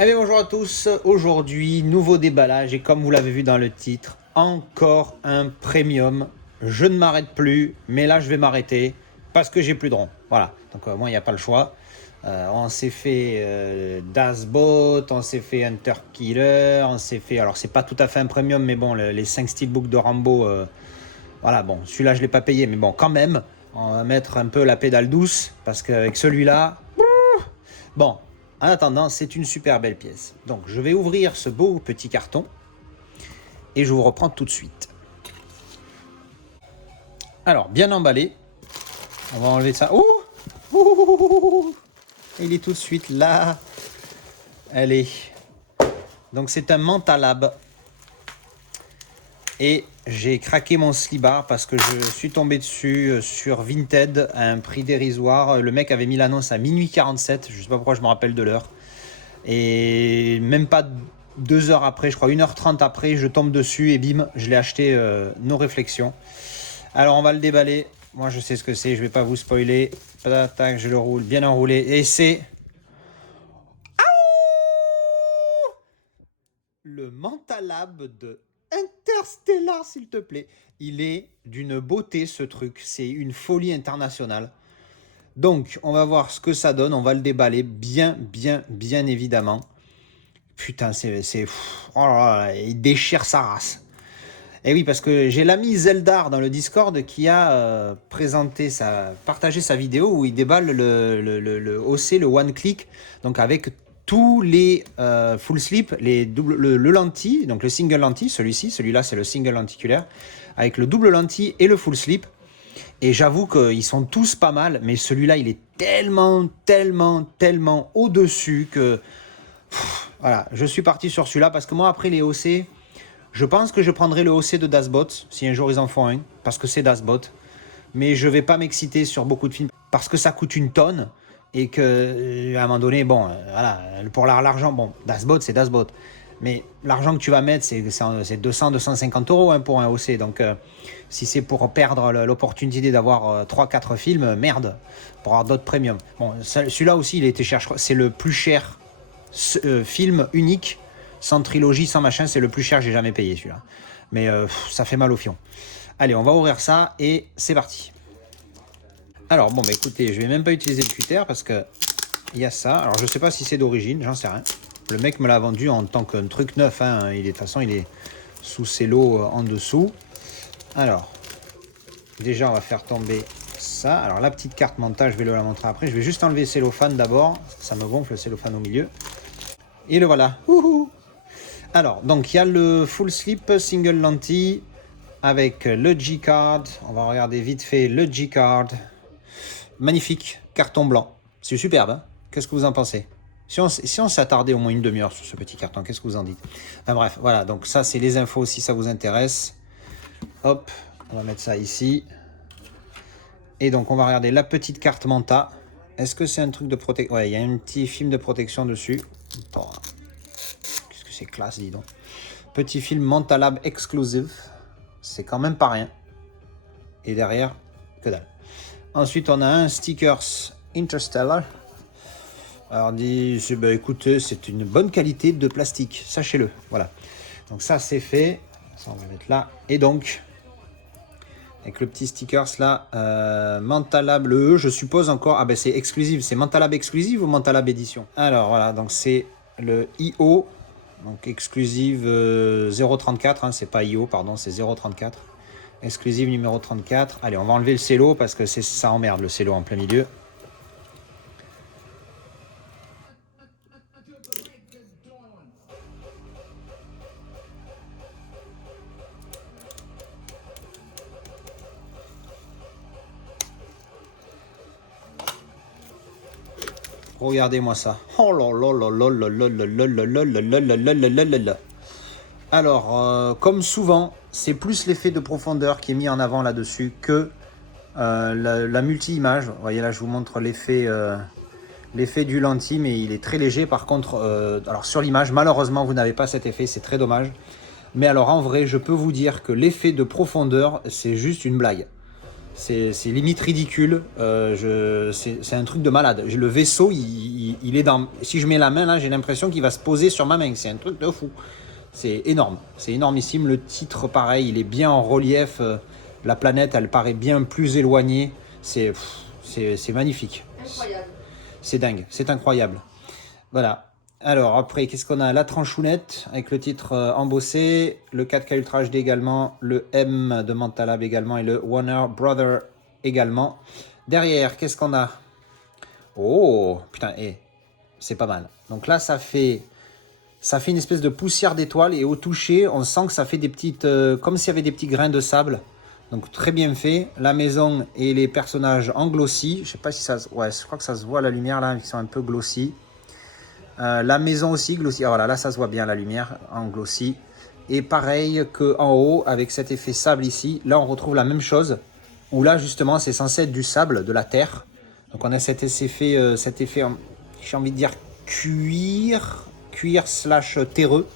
Eh bien bonjour à tous, aujourd'hui nouveau déballage et comme vous l'avez vu dans le titre, encore un premium. Je ne m'arrête plus, mais là je vais m'arrêter parce que j'ai plus de ronds. Voilà, donc moi il n'y a pas le choix. On s'est fait Dazbot, on s'est fait Hunter Killer, on s'est fait, alors c'est pas tout à fait un premium, mais bon les 5 steelbooks de Rambo, voilà bon celui-là je l'ai pas payé, mais bon quand même, on va mettre un peu la pédale douce parce qu'avec celui-là, bon, en attendant, c'est une super belle pièce. Donc, je vais ouvrir ce beau petit carton et je vous reprends tout de suite. Alors, bien emballé. On va enlever ça. Ouh, ouh, il est tout de suite là. Allez. Donc, c'est un Mentalab. Et j'ai craqué mon slibard parce que je suis tombé dessus sur Vinted à un prix dérisoire. Le mec avait mis l'annonce à minuit 47. Je sais pas pourquoi je me rappelle de l'heure. Et même pas 2 heures après, je crois 1h30 après, je tombe dessus et bim, je l'ai acheté, nos réflexions. Alors on va le déballer. Moi je sais ce que c'est, je vais pas vous spoiler. Tac, je le roule bien enroulé. Et c'est le Mentalab de Interstellar, s'il te plaît. Il est d'une beauté ce truc, c'est une folie internationale. Donc on va voir ce que ça donne, on va le déballer bien évidemment. Putain, oh là là, il déchire sa race. Et oui, parce que j'ai l'ami Zeldar dans le Discord qui a partagé sa vidéo où il déballe le OC, le One Click, donc avec tous les full slip, le lentille, donc le single lentille, celui-là c'est le single lenticulaire, avec le double lentille et le full slip. Et j'avoue qu'ils sont tous pas mal, mais celui-là il est tellement au-dessus que... Voilà, je suis parti sur celui-là parce que moi, après les OC, je pense que je prendrai le OC de Dazbot si un jour ils en font un, parce que c'est Dazbot. Mais je vais pas m'exciter sur beaucoup de films parce que ça coûte une tonne et que à un moment donné, bon, voilà, pour l'argent, bon, Dazbot c'est Dazbot. Mais l'argent que tu vas mettre, c'est 200-250 euros hein, pour un OC. Donc, si c'est pour perdre l'opportunité d'avoir 3-4 films, merde, pour avoir d'autres premiums. Bon, celui-là aussi, il a été cher. C'est le plus cher film unique, sans trilogie, sans machin, c'est le plus cher que j'ai jamais payé celui-là. Mais ça fait mal au fion. Allez, on va ouvrir ça et c'est parti. Alors bon, bah écoutez, je vais même pas utiliser le cutter parce que il y a ça. Alors je sais pas si c'est d'origine, j'en sais rien. Le mec me l'a vendu en tant qu'un truc neuf. Hein. De toute façon, il est sous cello en dessous. Alors, déjà, on va faire tomber ça. Alors la petite carte mentale, je vais la montrer après. Je vais juste enlever le cellophane d'abord. Ça me gonfle le cellophane au milieu. Et le voilà. Ouhou. Alors, donc il y a le full slip single lentille avec le G-card. On va regarder vite fait le G-card. Magnifique, carton blanc. C'est superbe, hein. Qu'est-ce que vous en pensez? Si on s'attardait au moins une demi-heure sur ce petit carton, qu'est-ce que vous en dites? Enfin bref, voilà, donc ça c'est les infos si ça vous intéresse. Hop, on va mettre ça ici. Et donc on va regarder la petite carte Manta. Est-ce que c'est un truc de protection? Ouais, il y a un petit film de protection dessus. Oh. Qu'est-ce que c'est classe, dis donc. Petit film Mentalab Exclusive. C'est quand même pas rien. Et derrière, que dalle. Ensuite, on a un stickers Interstellar. Alors, bah, écoutez, c'est une bonne qualité de plastique, sachez-le. Voilà. Donc ça, c'est fait. Ça, on va mettre là. Et donc, avec le petit stickers là, Mentalab, le E, je suppose encore. Ah ben c'est exclusif. C'est Mentalab exclusive ou Mentalab édition? Alors voilà, donc c'est le IO. Donc exclusive 034, hein, c'est pas IO, pardon, c'est 034. Exclusive numéro 34. Allez, on va enlever le cello parce que ça emmerde le cello en plein milieu. Regardez-moi ça. Oh là là là là là là là là là là là là là là là là. Alors, comme souvent, c'est plus l'effet de profondeur qui est mis en avant là-dessus que la multi-image. Vous voyez là, je vous montre l'effet du lentille, mais il est très léger. Par contre, alors sur l'image, malheureusement, vous n'avez pas cet effet, c'est très dommage. Mais alors en vrai, je peux vous dire que l'effet de profondeur, c'est juste une blague. C'est limite ridicule. C'est un truc de malade. Le vaisseau, il est dans... Si je mets la main là, j'ai l'impression qu'il va se poser sur ma main. C'est un truc de fou. C'est énorme. C'est énormissime. Le titre, pareil, il est bien en relief. La planète, elle paraît bien plus éloignée. C'est magnifique. Incroyable. C'est dingue. C'est incroyable. Voilà. Alors, après, qu'est-ce qu'on a? La tranchounette avec le titre embossé, le 4K Ultra HD également, le M de Mentalab également et le Warner Brother également. Derrière, qu'est-ce qu'on a? Oh, putain, c'est pas mal. Donc là, ça fait une espèce de poussière d'étoiles et au toucher, on sent que ça fait des petites... comme s'il y avait des petits grains de sable. Donc très bien fait. La maison et les personnages en glossy. Je sais pas si ça... Ouais, je crois que ça se voit à la lumière là, ils sont un peu glossy. La maison aussi, glossy. Ah, voilà, là ça se voit bien la lumière en glossy. Et pareil qu'en haut, avec cet effet sable ici, là on retrouve la même chose. Où là justement c'est censé être du sable, de la terre. Donc on a cet effet j'ai envie de dire cuir slash terreux.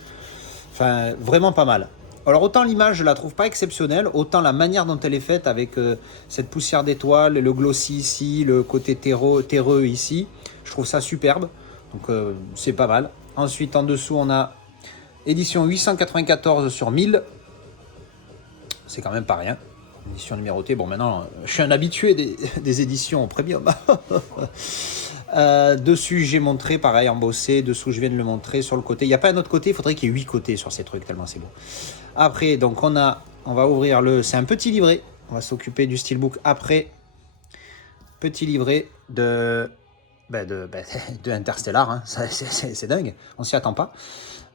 Enfin, vraiment pas mal. Alors autant l'image je la trouve pas exceptionnelle, autant la manière dont elle est faite avec cette poussière d'étoiles, le glossy ici, le côté terreux ici, je trouve ça superbe. Donc c'est pas mal. Ensuite en dessous on a édition 894 sur 1000. C'est quand même pas rien. Édition numérotée. Bon maintenant je suis un habitué des éditions premium. Dessus j'ai montré pareil embossé. Dessous je viens de le montrer sur le côté. Il n'y a pas un autre côté. Il faudrait qu'il y ait 8 côtés sur ces trucs tellement c'est beau. Après donc on va ouvrir c'est un petit livret. On va s'occuper du steelbook après. Petit livret de Interstellar, hein. C'est dingue, on s'y attend pas.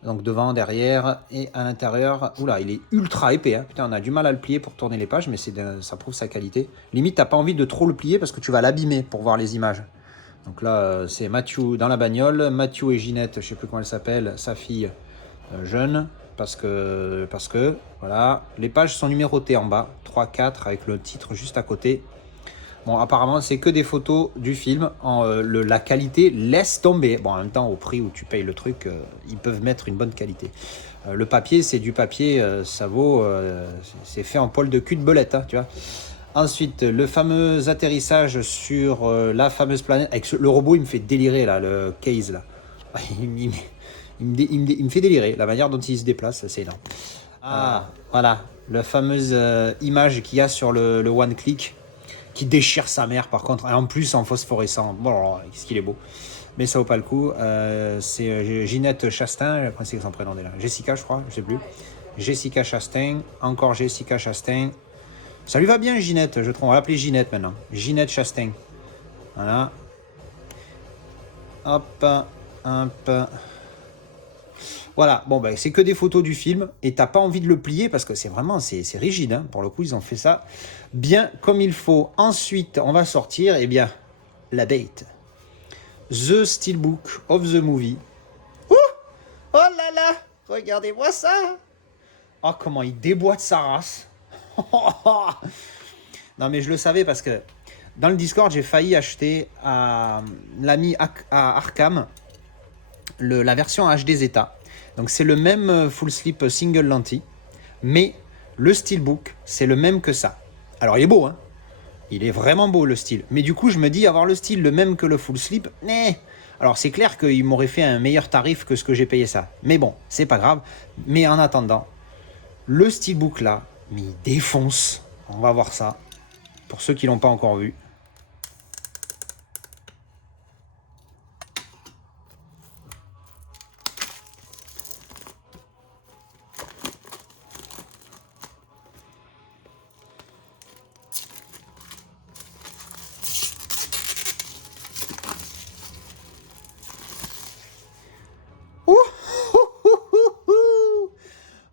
Donc devant, derrière et à l'intérieur, oula, il est ultra épais, hein. Putain, on a du mal à le plier pour tourner les pages, mais ça prouve sa qualité. Limite, t'as pas envie de trop le plier parce que tu vas l'abîmer pour voir les images. Donc là, c'est Mathieu dans la bagnole, Mathieu et Ginette, je sais plus comment elle s'appelle, sa fille jeune, parce que voilà, les pages sont numérotées en bas, 3, 4 avec le titre juste à côté. Bon, apparemment, c'est que des photos du film. La qualité laisse tomber. Bon, en même temps, au prix où tu payes le truc, ils peuvent mettre une bonne qualité. Le papier, c'est du papier, ça vaut... c'est fait en poil de cul de belette, hein, tu vois. Ensuite, le fameux atterrissage sur la fameuse planète. Avec le robot, il me fait délirer, là, le case, là. Il me fait délirer. La manière dont il se déplace, c'est énorme. Ah, voilà. La fameuse image qu'il y a sur le one click. Qui déchire sa mère par contre, et en plus en phosphorescent. Bon, qu'est-ce qu'il est beau. Mais ça vaut pas le coup. C'est Ginette Chastain, je sais que son prénom déjà. Jessica, je crois, je sais plus. Jessica Chastain, encore Jessica Chastain. Ça lui va bien, Ginette, je trouve. On va l'appeler Ginette maintenant. Ginette Chastain. Voilà. Hop, hop. Voilà, bon ben c'est que des photos du film et t'as pas envie de le plier parce que c'est vraiment c'est rigide, hein. Pour le coup ils ont fait ça bien comme il faut. Ensuite on va sortir la date, The Steelbook of the Movie. Ouh, oh là là, regardez-moi ça. Oh comment il déboîte sa race. Non mais je le savais parce que dans le Discord j'ai failli acheter à l'ami à Arkham la version HD Zeta. Donc c'est le même full slip single lentille, mais le steelbook, c'est le même que ça. Alors il est beau, hein. Il est vraiment beau le style. Mais du coup, je me dis, avoir le style le même que le full slip, alors c'est clair qu'il m'aurait fait un meilleur tarif que ce que j'ai payé ça. Mais bon, c'est pas grave. Mais en attendant, le steelbook là, mais il défonce. On va voir ça. Pour ceux qui l'ont pas encore vu.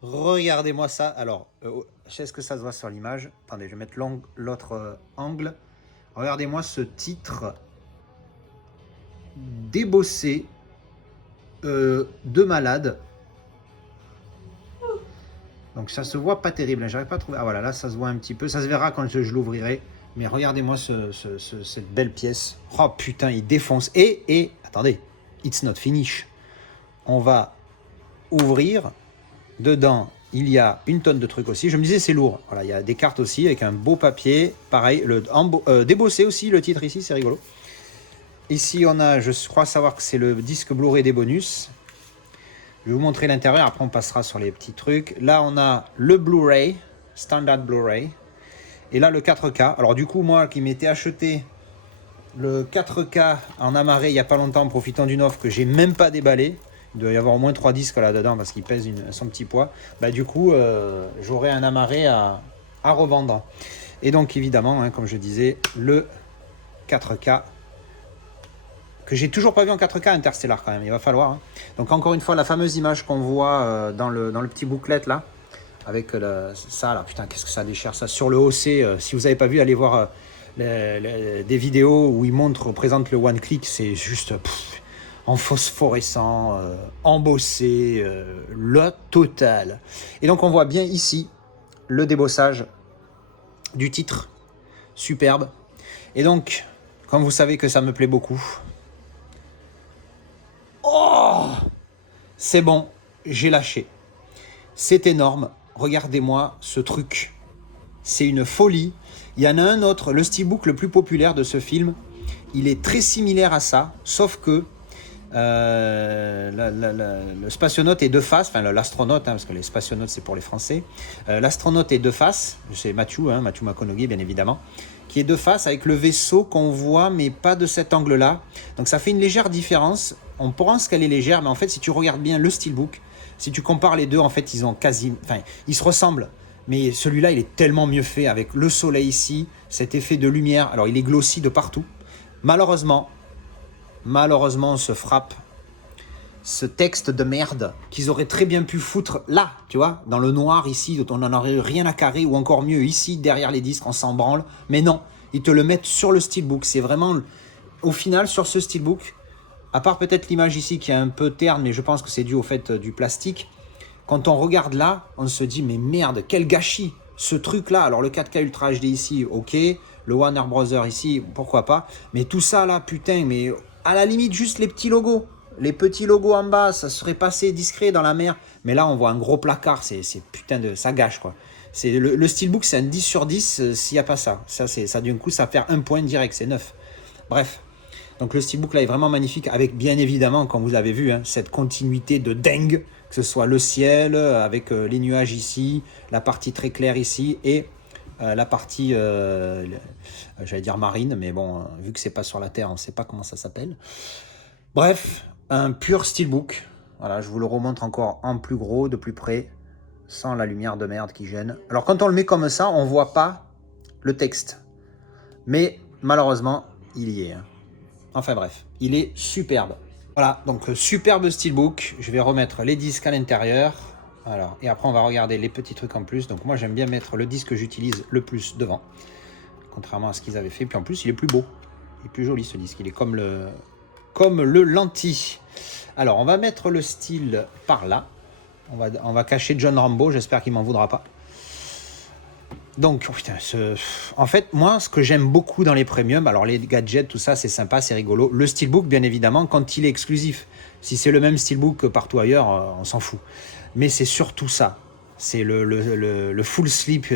Regardez-moi ça. Alors, je sais ce que ça se voit sur l'image. Attendez, je vais mettre l'autre angle. Regardez-moi ce titre débossé de malade. Donc ça se voit pas terrible. J'arrive pas à trouver. Ah voilà, là ça se voit un petit peu. Ça se verra quand je l'ouvrirai. Mais regardez-moi cette belle pièce. Oh putain, il défonce. Et attendez, it's not finish. On va ouvrir. Dedans, il y a une tonne de trucs aussi. Je me disais, c'est lourd. Voilà, il y a des cartes aussi avec un beau papier. Pareil, débossé aussi, le titre ici, c'est rigolo. Ici, on a, je crois savoir que c'est le disque Blu-ray des bonus. Je vais vous montrer l'intérieur, après on passera sur les petits trucs. Là, on a le Blu-ray, standard Blu-ray. Et là, le 4K. Alors du coup, moi qui m'étais acheté le 4K en amarré il n'y a pas longtemps, en profitant d'une offre que j'ai même pas déballée. Il doit y avoir au moins 3 disques là-dedans parce qu'il pèse son petit poids. Bah, du coup, j'aurai un amarré à revendre. Et donc, évidemment, hein, comme je disais, le 4K que j'ai toujours pas vu en 4K Interstellar quand même. Il va falloir. Hein. Donc, encore une fois, la fameuse image qu'on voit dans le petit booklet là, avec ça là, putain, qu'est-ce que ça déchire ça. Sur le OC, si vous n'avez pas vu, allez voir des vidéos où ils présentent le one click, c'est juste. En phosphorescent, embossé, le total. Et donc on voit bien ici le débossage du titre, superbe. Et donc, comme vous savez que ça me plaît beaucoup, oh, c'est bon, j'ai lâché. C'est énorme, regardez-moi ce truc. C'est une folie. Il y en a un autre, le steelbook le plus populaire de ce film, il est très similaire à ça, sauf que le spationaute est de face, enfin l'astronaute, hein, parce que les spationautes c'est pour les Français. L'astronaute est de face, c'est Matthew McConaughey bien évidemment, qui est de face avec le vaisseau qu'on voit, mais pas de cet angle-là. Donc ça fait une légère différence. On pense qu'elle est légère, mais en fait si tu regardes bien le steelbook, si tu compares les deux, en fait ils se ressemblent. Mais celui-là il est tellement mieux fait avec le soleil ici, cet effet de lumière. Alors il est glossy de partout. Malheureusement, on se frappe ce texte de merde qu'ils auraient très bien pu foutre là, tu vois, dans le noir ici, on n'en aurait rien à carrer, ou encore mieux ici, derrière les disques, on s'en branle. Mais non, ils te le mettent sur le steelbook. C'est vraiment, au final, sur ce steelbook, à part peut-être l'image ici qui est un peu terne, mais je pense que c'est dû au fait du plastique. Quand on regarde là, on se dit, mais merde, quel gâchis, ce truc-là. Alors le 4K Ultra HD ici, ok, le Warner Bros. Ici, pourquoi pas. Mais tout ça là, putain, mais à la limite, juste les petits logos. Les petits logos en bas, ça serait passé discret dans la mer. Mais là, on voit un gros placard, c'est putain de... ça gâche, quoi. Le steelbook, c'est un 10 sur 10 s'il n'y a pas ça. Ça d'un coup, ça perd un point direct, c'est 9. Bref. Donc le steelbook, là, est vraiment magnifique, avec bien évidemment, comme vous l'avez vu, hein, cette continuité de dingue, que ce soit le ciel, avec les nuages ici, la partie très claire ici, et la partie, j'allais dire marine, mais bon, vu que c'est pas sur la Terre, on ne sait pas comment ça s'appelle. Bref, un pur steelbook. Voilà, je vous le remontre encore en plus gros, de plus près, sans la lumière de merde qui gêne. Alors quand on le met comme ça, on voit pas le texte. Mais malheureusement, il y est. Hein. Enfin bref, il est superbe. Voilà, donc superbe steelbook. Je vais remettre les disques à l'intérieur. Alors, et après on va regarder les petits trucs en plus. Donc moi j'aime bien mettre le disque que j'utilise le plus devant. Contrairement à ce qu'ils avaient fait. Puis en plus il est plus beau. Il est plus joli ce disque. Il est comme le lentille. Alors on va mettre le style par là. On va cacher John Rambo. J'espère qu'il m'en voudra pas. Donc, oh putain, en fait, moi, ce que j'aime beaucoup dans les premiums, alors les gadgets, tout ça, c'est sympa, c'est rigolo. Le steelbook, bien évidemment, quand il est exclusif. Si c'est le même steelbook que partout ailleurs, on s'en fout. Mais c'est surtout ça. C'est le full slip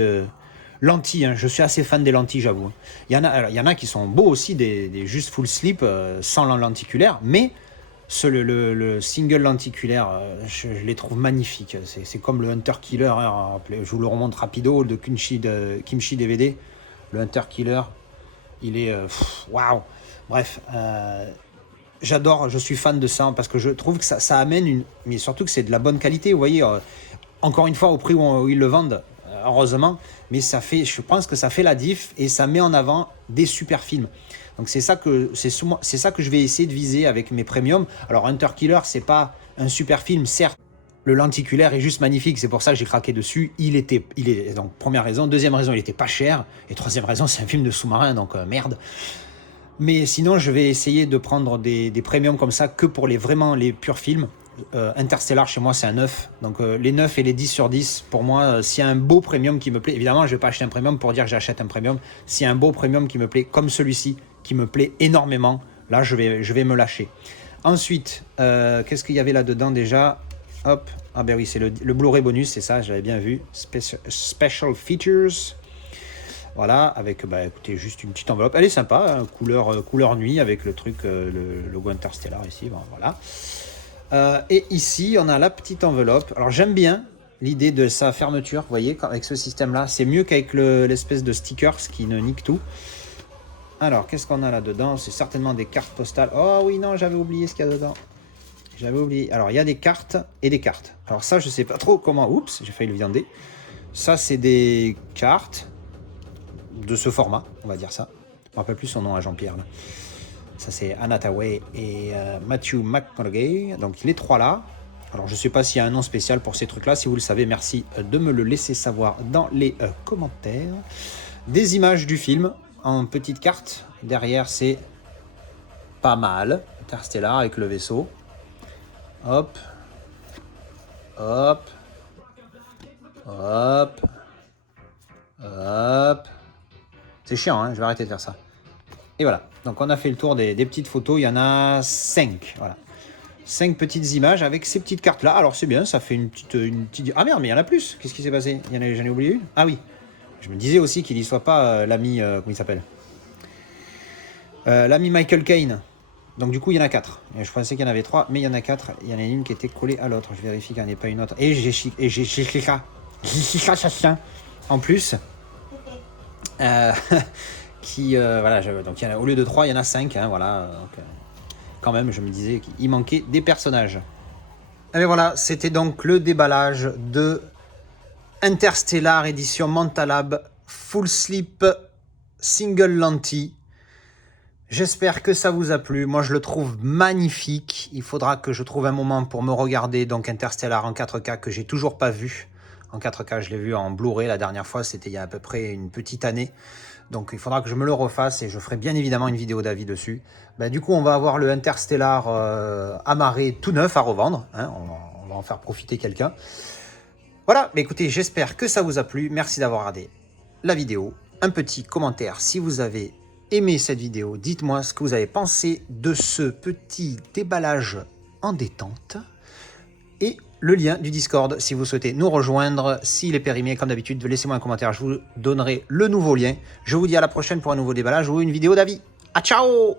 lentilles. Hein. Je suis assez fan des lentilles, j'avoue. Il y en a qui sont beaux aussi, des juste full slip sans lenticulaire, mais le single lenticulaire, je les trouve magnifiques. C'est comme le Hunter Killer, hein, je vous le remonte rapido, de Kimchi DVD. Le Hunter Killer, il est... waouh. Bref, j'adore, je suis fan de ça, parce que je trouve que ça amène mais surtout que c'est de la bonne qualité, vous voyez, encore une fois, au prix où ils le vendent, heureusement, mais je pense que ça fait la diff, et ça met en avant des super films. Donc c'est ça que je vais essayer de viser avec mes premiums. Alors Hunter Killer, c'est pas un super film, certes. Le lenticulaire est juste magnifique, c'est pour ça que j'ai craqué dessus. Donc première raison, deuxième raison, il était pas cher, et troisième raison, c'est un film de sous-marin, donc merde. Mais sinon, je vais essayer de prendre des premiums comme ça que pour vraiment les purs films. Interstellar, chez moi, c'est un 9. Donc les 9 et les 10 sur 10, pour moi, s'il y a un beau premium qui me plaît, évidemment, je ne vais pas acheter un premium pour dire que j'achète un premium. S'il y a un beau premium qui me plaît, comme celui-ci, qui me plaît énormément, là, je vais me lâcher. Ensuite, qu'est-ce qu'il y avait là-dedans déjà ? Hop. Ah ben oui, c'est le Blu-ray bonus, c'est ça, j'avais bien vu. Special Features. Voilà, avec, bah, écoutez, juste une petite enveloppe. Elle est sympa, hein, couleur nuit, avec le truc, le logo Interstellar ici, bon, voilà. Et ici, on a la petite enveloppe. Alors, j'aime bien l'idée de sa fermeture, vous voyez, avec ce système-là. C'est mieux qu'avec l'espèce de stickers qui ne nique tout. Alors, qu'est-ce qu'on a là-dedans? C'est certainement des cartes postales. Oh oui, non, j'avais oublié ce qu'il y a dedans. J'avais oublié. Alors, il y a des cartes et des cartes. Alors ça, je sais pas trop comment... Oups, j'ai failli le viander. Ça, c'est des cartes de ce format, on va dire ça. Je me rappelle plus son nom à Jean-Pierre. Là. Ça, c'est Anna Hathaway et Matthew McConaughey. Donc, les trois là. Alors, je sais pas s'il y a un nom spécial pour ces trucs-là. Si vous le savez, merci de me le laisser savoir dans les commentaires. Des images du film en petite carte. Derrière, c'est pas mal. Interstellar avec le vaisseau. Hop, hop, hop, hop. C'est chiant, hein, je vais arrêter de faire ça. Et voilà, donc on a fait le tour des petites photos, il y en a 5, voilà. 5 petites images avec ces petites cartes-là. Alors c'est bien, ça fait une petite... Ah merde, mais il y en a plus. Qu'est-ce qui s'est passé? J'en ai oublié une. Ah oui, je me disais aussi qu'il n'y soit pas l'ami... comment il s'appelle? L'ami Michael Caine. Donc du coup, il y en a 4. Je pensais qu'il y en avait 3, mais il y en a 4. Il y en a une qui était collée à l'autre. Je vérifie qu'il n'y en ait pas une autre. Et j'ai ça. En plus. Qui, voilà, donc il y en a, au lieu de 3, il y en a 5. Hein, voilà. Donc, quand même, je me disais qu'il manquait des personnages. Et voilà, c'était donc le déballage de Interstellar édition Mentalab Full Slip Single Lentille. J'espère que ça vous a plu. Moi, je le trouve magnifique. Il faudra que je trouve un moment pour me regarder donc Interstellar en 4K que j'ai toujours pas vu. En 4K, je l'ai vu en Blu-ray la dernière fois. C'était il y a à peu près une petite année. Donc, il faudra que je me le refasse et je ferai bien évidemment une vidéo d'avis dessus. Ben, du coup, on va avoir le Interstellar amarré tout neuf à revendre. Hein. On va en faire profiter quelqu'un. Voilà. Mais écoutez, j'espère que ça vous a plu. Merci d'avoir regardé la vidéo. Un petit commentaire si vous avez aimé cette vidéo, dites-moi ce que vous avez pensé de ce petit déballage en détente et le lien du Discord si vous souhaitez nous rejoindre. S'il est périmé, comme d'habitude, laissez-moi un commentaire, je vous donnerai le nouveau lien. Je vous dis à la prochaine pour un nouveau déballage ou une vidéo d'avis. À ciao!